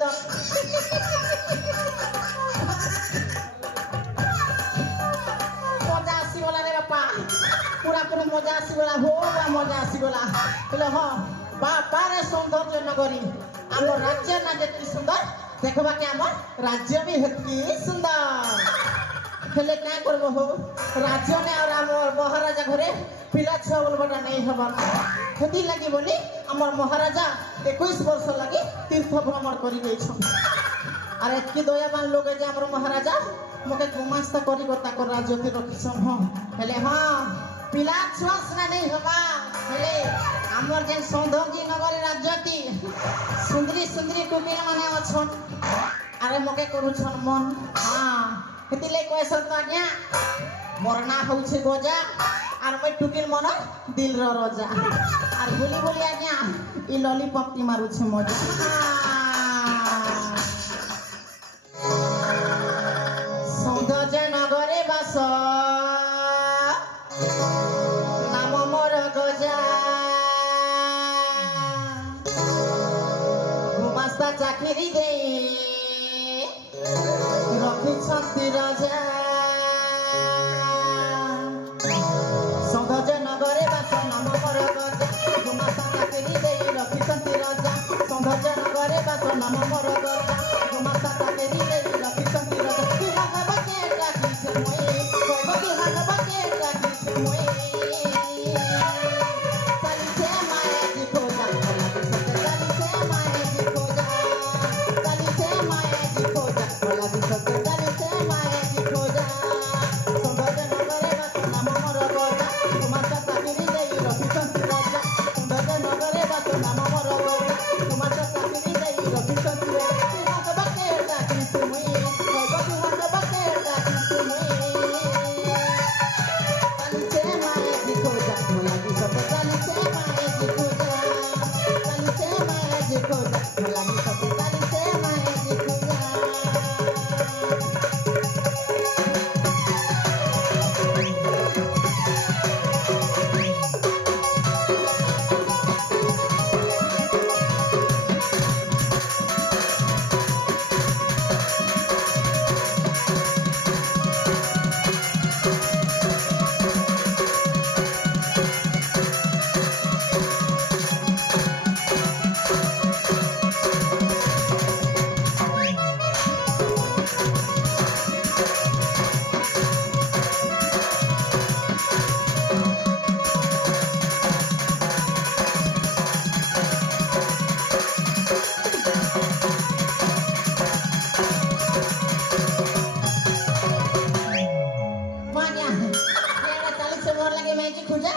সুন্দর মজা আসিগলা রে বাপা পুরা পুরি মজা আসিগলা হো মজা আসিগলা বলে হ বাপারে সৌন্দর্য নগরী আমার রাজ্য না যেতি সুন্দর দেখবাকে আমার রাজ্য বি হেতকি সুন্দর হেলে কাঁ করব হো রাজ্য নে আর আমার মহারাজা ঘরে পিলা ছুয়া বলবাটা নেই হবার হেতি লাগি বলি আমার মহারাজা 21 বর্ষ লাগি তীর্থ ভ্রমণ করি গেছন আর এতকি দয়াবান লোক যে আমার মহারাজা মকে গুমাস্তা করি গতা কর রাজ্যতে রখিছন হ হেলে হ্যাঁ পিলা ছুয়া সিনা নেই হবা হেলে আমার যে সৌন্দর্য নগরী রাজ্যতি সুন্দরী সুন্দরী টুকিল মানে অছন আরে মকে করুছন মন হ্যাঁ হেতিলে কয়েছন তো আজ্ঞা মোর না হচ্ছে গজা আর মই টুকিল মন দিলর রজা আর বলি বলি আজ্ঞা ই ললিপপ টি মারুছে মজা সৌন্দর্য নগরে বাস নাম মোর গজা গুমাস্তা চাকরি দে রখিছন্তি রাজা সৌন্দর্য নগরে বাস নাম মোর গজা গুমাস্তা চাকরি দে রখিছন্তি রাজা সৌন্দর্য নগরে বাস নাম মোর গজা গুমাস্তা চাকরি দে রখিছন্তি রাজা হাগবাকে ডাকিছে মই কইবকি হাগবাকে ডাকিছে মই চালিছে মায়ে দি খোঁজা চালিছে মায়ে দি খোঁজা চালিছে মায়ে দি খোঁজা বলা দিছে চালিছে মায়ে দি খোঁজা সৌন্দর্য নগরে বাস নাম মোর গজা গুমাস্তা চাকরি দে রখিছন্তি রাজা সৌন্দর্য নগরে বাস নাম মোর গজা গুমাস্তা চাকরি দে রখিছন্তি রাজা হাগবাকে ডাকিছে মই কইবকি হাগবাকে ডাকিছে মই চালিছে মায়ে দি খোঁজা বলা দিছে চালিছে মায়ে দি খোঁজা চালিছে মায়ে দি খোঁজা বলা দিছে চালিছে মায়ে দি খোঁজা मान्या केरा 40 मोर लगे मैची खुजा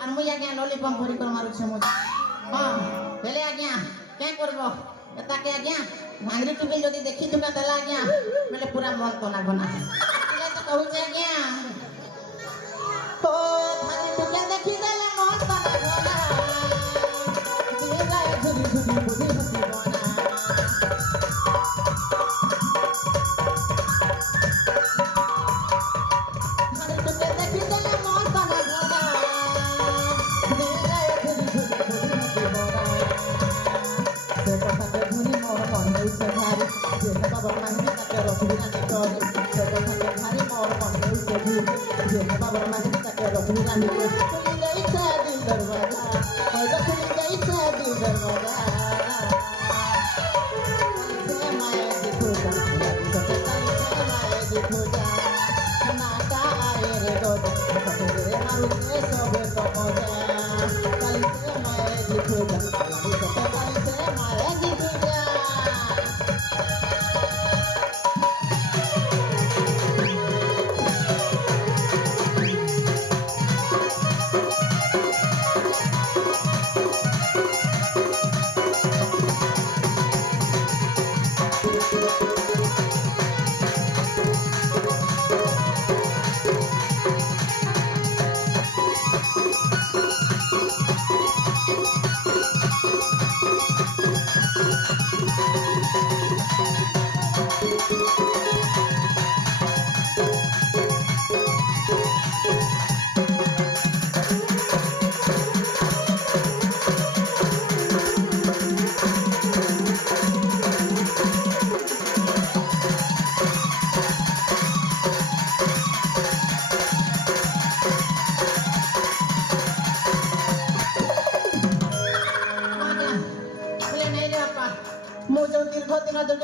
और मुई आज्ञा लॉलीपॉप भरी कर मारू छे मुझे हां हेले आज्ञा के करबो एता के आज्ञा भांगरी टुकिल जदी देखि तुका तला आज्ञा मेले पूरा मन तो ना बना इले तो कहू छे आज्ञा तो भांगरी टुकिल देखि देले मन तो ना बना दिला झुरी झुरी बुद्धि हसी बना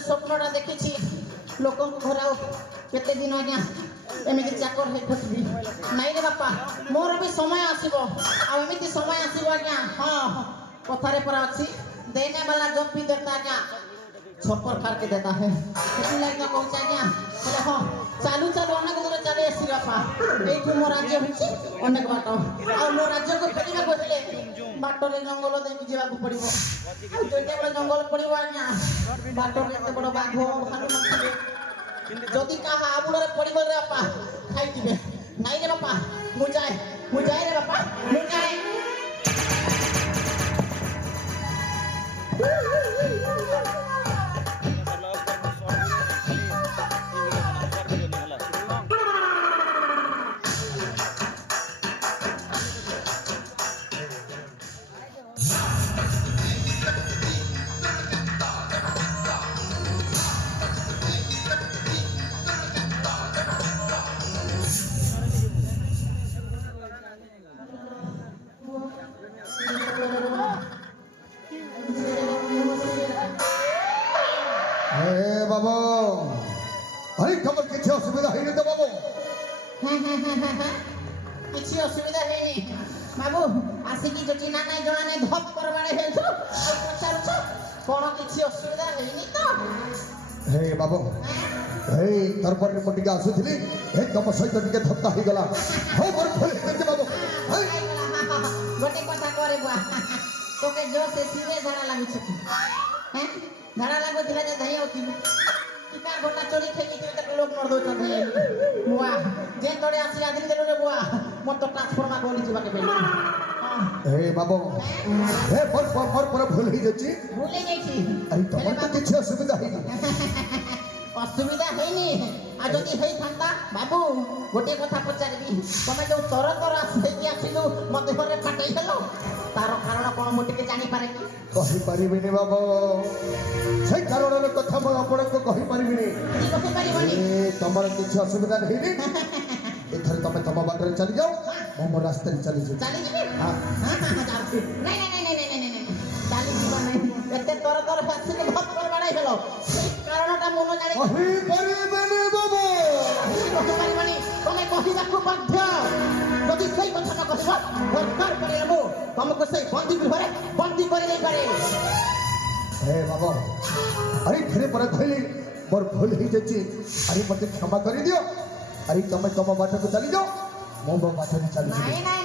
যে স্বপ্নটা দেখেছি ଲୋକଙ୍କ ଘରେ ଆଉ କେତେ ଦିନ ଆଜ୍ଞା ଏମିତି ଚାକର ହେଇ ଖଟିବି ନାଇଁ ରେ ବାପା ମୋର ବି ସମୟ ଆସିବ ଆଉ ଏମିତି ସମୟ ଆସିବ ଆଜ୍ଞା ହଁ କଥାରେ ପରା ଅଛି देने वाला जब भी देता आज्ञा छप्पर फाड़ के देता है ସେଥିଲାଗି ତ କହୁଛି ଆଜ୍ଞା ହେଲେ ହଁ ଚାଲୁ ଚାଲୁ ଅନେକ ଦୂର ଚାଲି ଆସିଛି ବାପା ଏଇଠୁ ମୋ ରାଜ୍ୟ ହେଉଛି ଅନେକ ବାଟ ଆଉ ମୋ ରାଜ୍ୟକୁ ଫେରିବାକୁ ହେଲେ ବାଟରେ ଜଙ୍ଗଲ ଦେଇକି ଯିବାକୁ ପଡ଼ିବ ଆଉ ଯେତେବେଳେ ଜଙ୍ଗଲ ପଡ଼ିବ ଆଜ୍ଞା ବାଟରେ ଏତେ ବଡ଼ ବାଘ ଭାଲୁ ନଥିବେ ଯଦି କାହା ଆବୁଳରେ ପଡ଼ିଗଲେ ବାପା ଖାଇଯିବେ ନାଇଁ ରେ ବାପା ମୁଁ ଯାଏ ରେ ବାପା ମୁଁ ଯାଏ बाबू अरे खबर किसी असुविधा है तो बाबू କିଛି ଅସୁବିଧା ହେଇନି ବାବୁ ଆସିକି ଯୋ ଚିହ୍ନା ନାଇଁ ଜଣା ନାଇଁ ଧପ କରବାରେ ହେଇଛୁ ଆଉ ପଚାରୁଛ କଣ କିଛି ଅସୁବିଧା ହେଇନି ତ हे बाबू हे दरबार में मुटिका आसुथिली हे तम सहित टिके धक्का ही गला हो मोर फल करके बाबू गोटे কথা করে বুয়া তোকে जो से सीधे झाड़ा लाଗୁଛି हैं झाड़ा ଲାଗୁଥିଲା ଯେ ଧଇ ଆଉଥିଲୁ টিকা গোটা চোরি খেয়ে গিয়ে তো লোক মর দଉଛନ୍ତି বুয়া যে তোড়ে আসি আদিন দেলু রে বুয়া মত তো ট্রান্সফর্মা গলি ଯିବାକୁ ପଡ଼ିବ हे बाबू हे मोर पर भूल ही जाची ভুলে গেছি अरे तम तो किसी असुविधा है অসুবিধা হয়নি আর যদি হই থাকতা বাবু গোটে কথা পচারিবি তুমি যে তর তর আসিকি আসিলু মতে ঘরে ফাটাই দেলো তার কারণ কোন মু টিকে জানি পারে কি कहि परिबिनी बाबू से कारण कथा मैं आपण को कहि परिबिनी কি কহি পারিবনি ए तमर किसी असुविधा नहीं एथर तमे तम बाटर चली जाओ मो रास्ते चली जाओ চালি যাবি हां হ্যাঁ যাচ্ছি নাই চালি যাব নাই এতে তর তর আসিকি ভপ করবাড়াই হলো সেই কারণটা মনে জানি कहि परिबिनी बाबू কহি পারিবনি তুমি কহিବାକୁ বাধ্য যদি সেই কথা না কহিব দরকার পড়ে নেব তোমাকে সেই বন্দি ঘরে বন্দি করে নেই পারে हे बाबू अरे फिर पर कहली मोर भूल ही जाची अरे मते क्षमा कर दियो अरे तमे तम बाट को चली जाओ मो बाट में चली जाओ নাই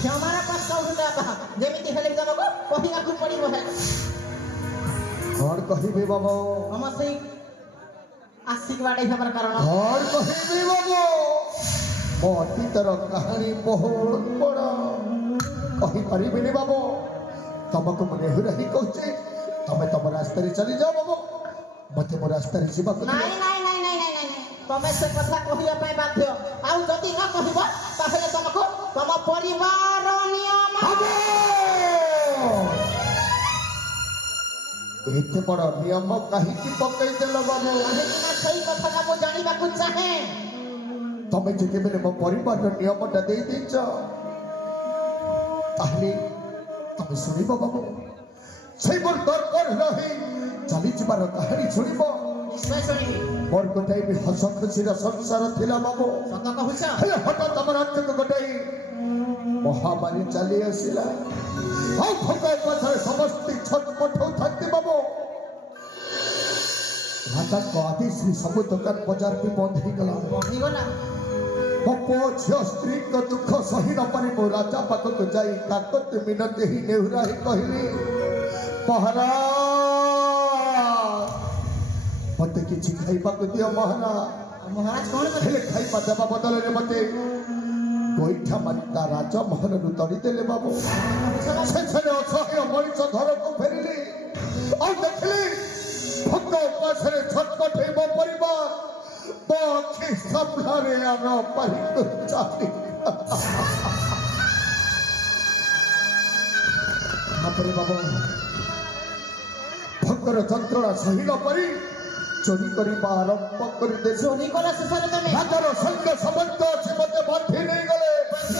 क्षमार पास कहूला बा जेमिति हेले तमको कहिବାକୁ पड़िबो है और कहिबे बाबू हम सही आशिक बाडे हमार कारण और कहिबे बाबू मो अतीतर कहानी बहुत बड़ा कहि परिबिनी बाबू तमको मने हो रही कहचे तमे तम रास्ते रे चली जाओ बाबू मते मो रास्ते रे जीवा নাই तमे से কথা কহিয়া পাই বাধ্য আউ যদি না কহিব তাহলে তমको তম পরিবার নিয়ম एते बड़ा नियम कहीं की पकई देलो बाबू काहेकि सही कथा मु जानिବାକୁ चाहे तमे जेते बेले मो परिवार नियमटा दे दिछ ताहले तमे सुनिबो बाबू সেই মোর দরকার রহি চালি যাবার কাহিনী শুনিব নিশ্চয় শুনিবি মোর গোটাই বি হস খুশির সংসার থিলা বাবু সত কহুছ হেলে হঠাৎ আমার রাজ্যকে গোটাই মহামারী চালি আসিলা ଆଉ ଭୋଗାଇ ପଛରେ ସମସ୍ତେ ଛଟପଟ ହଉଥାନ୍ତି ବାବୁ ରାଜାଙ୍କ ଆଦେଶରେ ସବୁ ଦୋକାନ ବଜାର ବି ବନ୍ଦ ହେଇଗଲା ବନ୍ଦିଗଲା ମୋ ପୁଅ ଝିଅ ସ୍ତ୍ରୀଙ୍କ ଦୁଃଖ ସହି ନ ପାରି ମୁଁ ରାଜା ପାଖକୁ ଯାଇ କାକତି ମିନତି ହିଁ ନେହୁରା ହିଁ କହିଲି ମହାରାଜ ମତେ କିଛି ଖାଇବାକୁ ଦିଅ ମହାରାଜ মহারাজ কোন করে ହେଲେ ଖାଇବା ଦେବା ବଦଳରେ ମତେ ଗୋଇଠା ମାରି ତା ରାଜମହଲରୁ ତଡ଼ିଦେଲେ ବାବୁ ସେଠାରେ ଅସହ୍ୟ ମଣିଷ ଘରକୁ ଫେରିଲି ଆଉ ଦେଖିଲି ଭୋକ ଉପାସରେ ଛଟପଟ ହେଇ ମୋ ପରିବାର ମୋ ଆଖି ସାମ୍ନାରେ ଆମ ପାରିକୁ ଚାଲି ତାପରେ ବାବୁ ଭୋକର ଯନ୍ତ୍ରଣା ସହି ନ ପାରି ଚୋରି କରିବା ଆରମ୍ଭ କରିଦେଲି চোরি করা শেষে তুমি ରାଜାର ସୈନ୍ୟ ସମସ୍ତ ଅଛି ମତେ ବାଣ୍ଠି ନେଇଗଲେ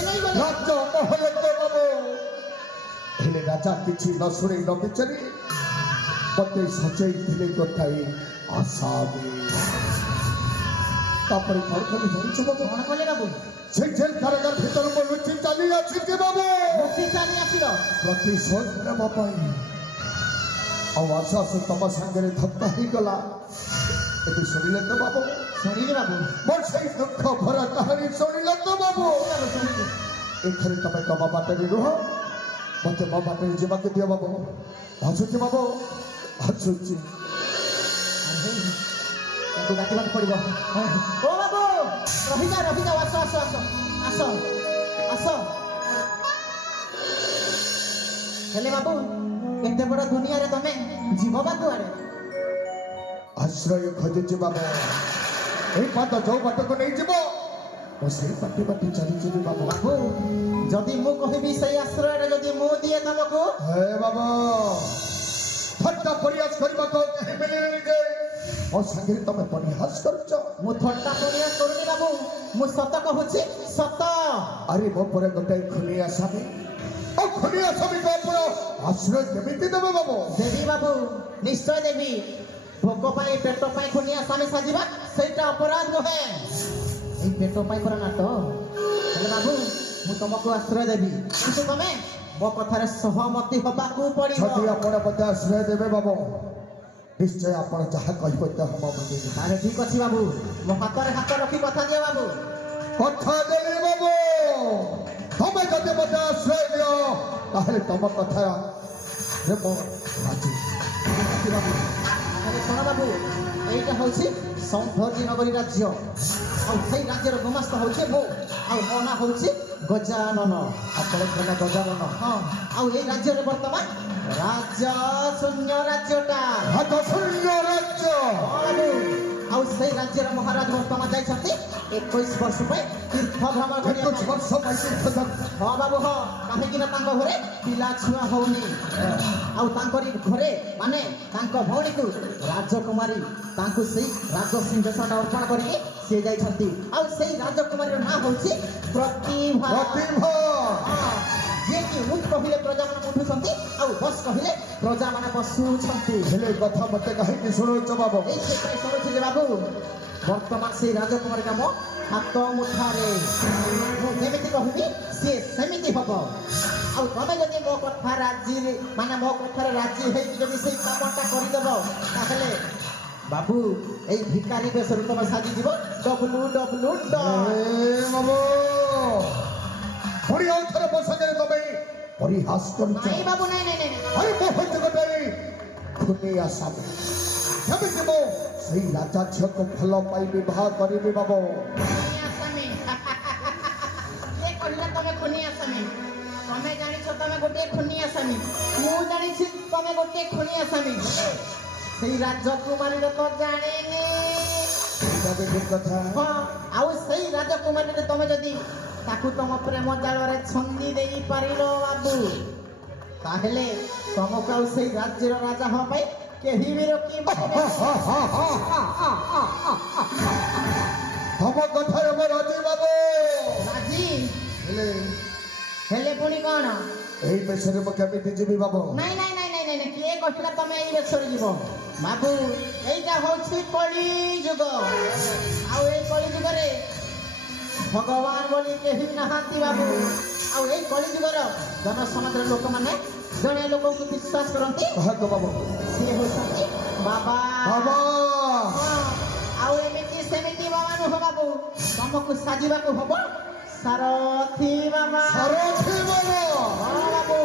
নেই গলে ରାଜ ମହଲ ତ ବାବୁ ହେଲେ ରାଜା କିଛି ନ ଶୁଣି ନ ବିଚାରି ମତେ ସଜେଇଥିଲେ ଗୋଟାଏ ଆସାମୀ। ତାପରେ କଣ କଲି ଜାଣିଛ ବାବୁ? କଣ କଲେ ବାବୁ? ସେଇ ଜେଲ କାରାଗାର ଭିତରୁ ମୁଁ ଲୁଚି ଚାଲି ଆସିଛି ବାବୁ, ଲୁଚି ଚାଲି ଆସିଲ? ପ୍ରତିଶୋଧ ନେବା ପାଇଁ। ଆଉ ଆସୁ ଆସୁ ତମ ସାଙ୍ଗରେ ଧକ୍କା ହେଇଗଲା। ଏବେ ଶୁଣିଲେ ତ ବାବୁ? ଶୁଣିଲି ବାବୁ। ମୋର ସେଇ ଦୁଃଖ ଭରା କାହାଣୀ ଶୁଣିଲେ ତ ବାବୁ? ବାବୁ ଶୁଣିଲି। ଏଠାରେ ତମେ ତମ ବାଟରେ ରୁହ, ମତେ ମୋ ବାଟରେ ଯିବାକୁ ଦିଅ ବାବୁ। ଆସୁଛି ବାବୁ, ଆସୁଛି। ତାକୁ ଡାକିବାକୁ ପଡିବ। ଓ ବାବୁ, ରହିଯାଅ ରହିଯାଅ, ଆସ ଆସ ଆସ ଆସ ଆସ। ହେଲେ ବାବୁ, ଏତେ ବଡ ଦୁନିଆରେ ତମେ ଯିବ ବା କୁଆଡେ? ଆଶ୍ରୟ ଖୋଜୁଛି ବାବୁ। ଏଇ ପାଦ ଯୋଉ ବାଟକୁ ନେଇଯିବ ମୁଁ ସେଇ ବାଟି ବାଟି ଚାଲିଯିବି ବାବୁ। ବାବୁ, ଯଦି ମୁଁ କହିବି ସେଇ ଆଶ୍ରୟରେ ଯଦି ମୁଁ ଦିଏ ତମକୁ? ହେ ବାବୁ, ଥଟ୍ଟା ପରିହାସ କରିବାକୁ କେହି ମିଳିଲେନି ଯେ ମୋ ସାଙ୍ଗରେ ତମେ ପରିହାସ କରୁଛ? ମୁଁ ଥଟ୍ଟା ପରିହାସ କରୁନି ବାବୁ, ମୁଁ ସତ କହୁଛି, ସତ। ଆରେ ମୋ ପରେ ଗୋଟାଏ ଖୁନି ଆସାମୀ, ଆଉ ଖୁନି ଆସାମୀକୁ ଆପଣ ଆଶ୍ରୟ କେମିତି ଦେବେ ବାବୁ? ଦେବି ବାବୁ, ନିଶ୍ଚୟ ଦେବି। ଭୋକ ପାଇଁ ପେଟ ପାଇଁ ଖୁନି ଆସାମୀ ସାଜିବା ସେଇଟା ଅପରାଧ ନୁହେଁ। ଏଇ ପେଟ ପାଇଁ ପରା ନାଟ। ହେଲେ ବାବୁ, ମୁଁ ତମକୁ ଆଶ୍ରୟ ଦେବି, କିନ୍ତୁ ତମେ ମୋ କଥାରେ ସହମତି ହବାକୁ ପଡିବ। ଯଦି ଆପଣ ମୋତେ ଆଶ୍ରୟ ଦେବେ ବାବୁ, ନିଶ୍ଚୟ ଆପଣ ଯାହା କହିବେ ତାହା ମୁଁ ମାନିବି। ତାହେଲେ ଠିକ ଅଛି ବାବୁ, ମୋ ହାତରେ ହାତ ରଖି କଥା ଦିଅ ବାବୁ। କଥା ଦେଲି ବାବୁ, ତମେ ଯଦି ମୋତେ ଆଶ୍ରୟ ଦିଅ ତାହେଲେ ତମ କଥା ମୁଁ ରାଜି। ଠିକ ଅଛି ବାବୁ। ହେଲେ ଶୁଣ ବାବୁ, ଏଇଟା ହଉଛି ସୌନ୍ଦର୍ଯ୍ୟ ନଗରୀ ରାଜ୍ୟ, ଆଉ ସେଇ ରାଜ୍ୟର ଗୁମାସ୍ତ ହଉଛି ମୁଁ, ଆଉ ମୋ ନାଁ ହଉଛି ଗଜାନନ। ଆପଣଙ୍କ ନାଁ ଗଜାନନ? ହଁ, ଆଉ ଏଇ ରାଜ୍ୟରେ ବର୍ତ୍ତମାନ ରାଜ ଶୂନ୍ୟ ରାଜ୍ୟଟା। ହାତ ଶୂନ୍ୟ ରାଜ୍ୟ। ବାବୁ, ଆଉ ସେଇ ରାଜ୍ୟର ମହାରାଜ ବର୍ତ୍ତମାନ ଯାଇଛନ୍ତି 21 ବର୍ଷ ପାଇଁ ତୀର୍ଥ ଭ୍ରମଣ କରିବା 21 ପାଇଁ। ବର୍ଷ ପାଇଁ ତୀର୍ଥ। ହଁ ବାବୁ, ହଁ, କାହିଁକି ନା ତାଙ୍କ ଘରେ ପିଲା ଛୁଆ ହଉନି, ଆଉ ତାଙ୍କରି ଘରେ ମାନେ ତାଙ୍କ ଭଉଣୀକୁ ରାଜକୁମାରୀ ତାଙ୍କୁ ସେଇ ରାଜ ସିଂହାସନ ଅର୍ପଣ କରିକି ସେ ଯାଇଛନ୍ତି। ଆଉ ସେଇ ରାଜକୁମାରୀର ନାଁ ହଉଛି ପ୍ରତିଭା। ପ୍ରତିଭା। ହଁ, ଯିଏକି ଉଠ୍ କହିଲେ ପ୍ରଜାମାନେ ଉଠୁଛନ୍ତି, ଆଉ ବସ୍ କହିଲେ ପ୍ରଜାମାନେ ବସୁଛନ୍ତି। ହେଲେ କଥା ମୋତେ କାହିଁକି ଶୁଣୁଛ ବାବୁ? ଏଇଥିପାଇଁ ଶୁଣୁଛି ଯେ ବାବୁ, ବର୍ତ୍ତମାନ ସେଇ ରାଜକୁମାରୀ କାମ ହାତ ମୁଠାରେ। ମୁଁ ଯେମିତି କହିବି ସିଏ ସେମିତି ହବ। ଆଉ ତମେ ଯଦି ମୋ କଥା ରାଜି ମାନେ ମୋ କଥାରେ ରାଜି ହେଇକି ଯଦି ସେଇ କାମଟା କରିଦେବ, ତାହେଲେ ବାବୁ ଏଇ ଭିକାରୀ ବେଶରୁ ତମେ ସାଜିଯିବ ଡବ୍ଲୁ ଡବ୍ଲୁ ଡଟ୍। ଏ ବାବୁ, ପୁଣି ଆଉ ଥରେ ମୋ ସାଙ୍ଗରେ ତମେ ପରିହାସ କରୁଛ? ନାଇଁ ବାବୁ, ନାଇଁ ନାଇଁ ନାଇଁ। ଆରେ ମୁଁ ହଉଛି ଗୋଟାଏ ଖୁନି ଆସାମୀ। କେମିତି ମୁଁ ସେଇ ରାଜା ଝିଅକୁ ଭଲ ପାଇ ବିବାହ କରିବି ବାବୁ? ଖୁନି ଆସାମୀ। କିଏ କହିଲା ତମେ ଖୁନି ଆସାମୀ? ତମେ ଜାଣିଛ ତମେ ଗୋଟିଏ ଖୁନି ଆସାମୀ, ମୁଁ ଜାଣିଛି ତମେ ଗୋଟିଏ ଖୁନି ଆସାମୀ। ସେଇ ରାଜକୁମାରୀର ତ ଜାଣିନି। ଏଇଟା ବି ଠିକ କଥା। ହଁ, ଆଉ ସେଇ ରାଜକୁମାରୀରେ ତମେ ଯଦି ତାକୁ ତମ ପ୍ରେମ ଜାଳରେ ଛନ୍ଦି ଦେଇ ପାରିଲ ବାବୁ, ତାହେଲେ ତମକୁ ଆଉ ସେଇ ରାଜ୍ୟର ରାଜା ହବା ପାଇଁ କେହି ବି ରୋକି ପାରିବେ ନାହିଁ। ତମ କଥାରେ ମୁଁ ରାଜି ବାବୁ। ରାଜି ହେଲେ ହେଲେ ପୁଣି କଣ? ଏଇ ବେଶରେ ମୁଁ କେମିତି ଯିବି ବାବୁ? ନାଇଁ ନାଇଁ ନାଇଁ ନାଇଁ ନାଇଁ, କିଏ କହିଲା ତମେ ଏଇ ବେଶରେ ଯିବ? ବାବୁ, ଏଇଟା ହଉଛି କଳି ଯୁଗ, ଆଉ ଏଇ କଳି ଯୁଗରେ ଭଗବାନ ବୋଲି କେହି ନାହାନ୍ତି ବାବୁ। ଆଉ ଏଇ କଳି ଯୁଗର ଜନସମାଜର ଲୋକମାନେ ଜଣେ ଲୋକଙ୍କୁ ବିଶ୍ୱାସ କରନ୍ତି, କାହାକୁ ବାବୁ? ସିଏ ହଉଛନ୍ତି ବାବା। ବାବା। ହଁ, ଆଉ ଏମିତି ସେମିତି ବାବା ନୁହଁ ବାବୁ, ତମକୁ ସାଜିବାକୁ ହବ ସାରଥୀ ବାବା। ସାରଥୀ ବାବା। ହଁ ବାବୁ,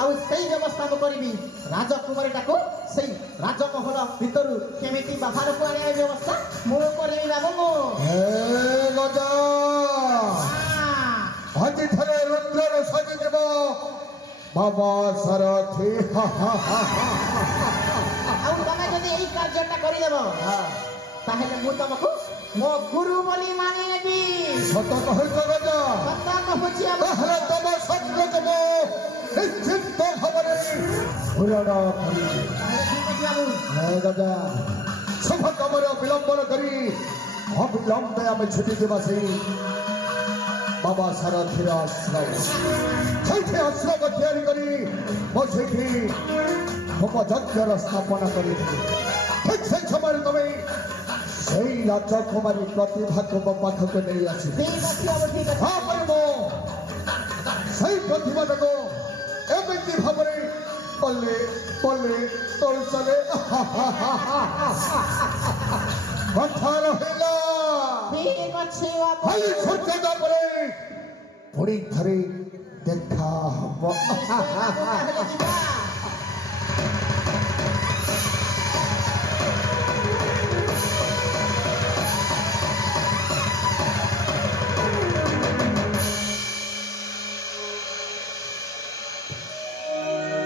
ଆଉ ସେଇ ବ୍ୟବସ୍ଥା ମୁଁ କରିବି। ରାଜକୁମାରୀଟାକୁ ସେଇ ରାଜମହଲ ଭିତରୁ କେମିତି ବାହାରକୁ ଆଣିବା ବ୍ୟବସ୍ଥା ମୁଁ କରିବି ବାବୁ। ମୁଁ ହେ ଗଜା, ଆଜି ଥରେ ରୁଦ୍ରର ସାଜିଯିବ ବାବା ସାରଥୀ। ଆଉ ତମେ ଯଦି ଏଇ କାର୍ଯ୍ୟଟା କରିଦେବ, ତାହେଲେ ମୁଁ ତମକୁ ମୋ ଗୁରୁ ବୋଲି ମାନି ନେବି। ସତ କହୁଛ ଗଜା? ସତ କହୁଛି ବାବୁ। ତାହେଲେ ତମ ସତ୍ୟକୁ ମୁଁ ନିଶ୍ଚିତ ଭାବରେ ପୂରଣ କରିବି। ତାହେଲେ ଠିକ ଅଛି ବାବୁ। ହେ ଗଜା, ଶୁଭ କାମରେ ବିଳମ୍ବନ କରି ଅବିଳମ୍ବେ ଆମେ ଛୁଟି ଯିବା ସେଇ ବାବା ସାରଥିର ଆଶ୍ରମ ସେଇଠି ଆଶ୍ରମ ତିଆରି କରି ମୁଁ ସେଇଠି ହୋମ ଯଜ୍ଞର ସ୍ଥାପନ କରିଥିଲି ଠିକ୍ ସେଇ ସମୟରେ ତମେ ସେଇ ରାଜକୁମାରୀ ପ୍ରତିଭାକୁ ମୋ ପାଖକୁ ନେଇ ଆସିବି ঠিক আছে বাবু ঠিক আছে ତାପରେ ମୁଁ ସେଇ ପ୍ରତିଭାଟାକୁ ଏମିତି ଭାବରେ କଲେ କଲେ ତଳୁ ଚଲେ କଥା ରହିଲା ঠিক আছে বাবু ଭାଇ ସୂର୍ଯ୍ୟୋଦୟ ପରେ ପୁଣି ଥରେ ଦେଖା ହବ তাহলে ଯିବା